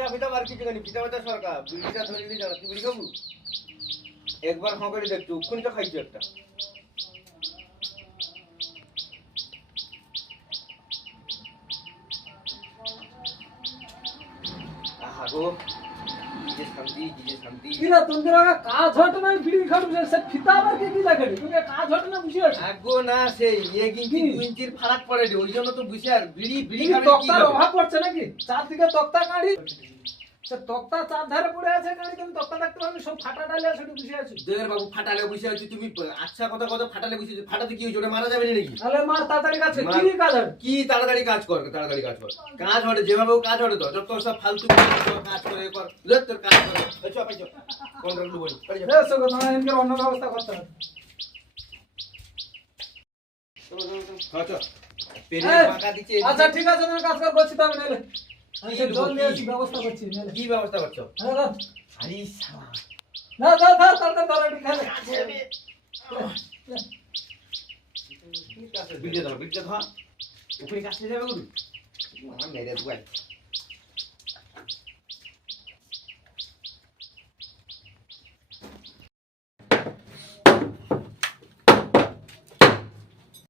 ফিতা ফিতা মার কিছু জানি ফিতা ফিতা সরকার বিড়িটা ধরলি জানা তুই বিড়ি খাবো একবার হাঁ করে দেখছো ওখানে তো খাইছো একটা আহা গো যে শান্তি কিরা তোমরা কাজ হট না বিড়ি খাড়ু সে ফিতা আবার কি লাগে তুমি কাজ হট না বুঝি আছে আগো না সেই এক ইঞ্চি 2 ইঞ্চির ফারাক পড়ে রে ওই জন্য তো বুঝে আর বিড়ি বিড়ি কি খাবে কি তক্তার অভাব পড়ছে নাকি চারদিকে তক্তা কাড়ি সে তক্তা চার ধারে পড়ে আছে কাড়ি তুমি তক্তা দেখতে পাবি সব ফাটা ডালে সেটা বুঝে আছি দেবের বাবু ফাটালে বসে আছি তুমি আচ্ছা কথা কথা ফাটালে বসে আছি ফাটাতে কি হয়েছে ওটা মারা যাবে না নাকি তাহলে মার তাড়াতাড়ি কাছে কি কাজ হবে কি তাড়াতাড়ি কাজ কর কাজ হবে যেভাবে কাজ হবে তো যত সব ফালতু কাজ করে কর লেট তোর কাজ কর আচ্ছা পাইছো কন্ট্রোল বলি এ সব না এনকে অন্য ব্যবস্থা করতে হবে আচ্ছা পেরে পাকা দিচ্ছে আচ্ছা ঠিক আছে তুমি কাজ কর করছি তবে নালে আমি সে জল নিয়ে আসি ব্যবস্থা করছি নালে কি ব্যবস্থা করছো হ্যাঁ দাও আরে শালা না দাও দাও কালকে ধরে খেলে বিলতে ধর ওখানে কাছে যাবে গুরু মেরে দুয়াই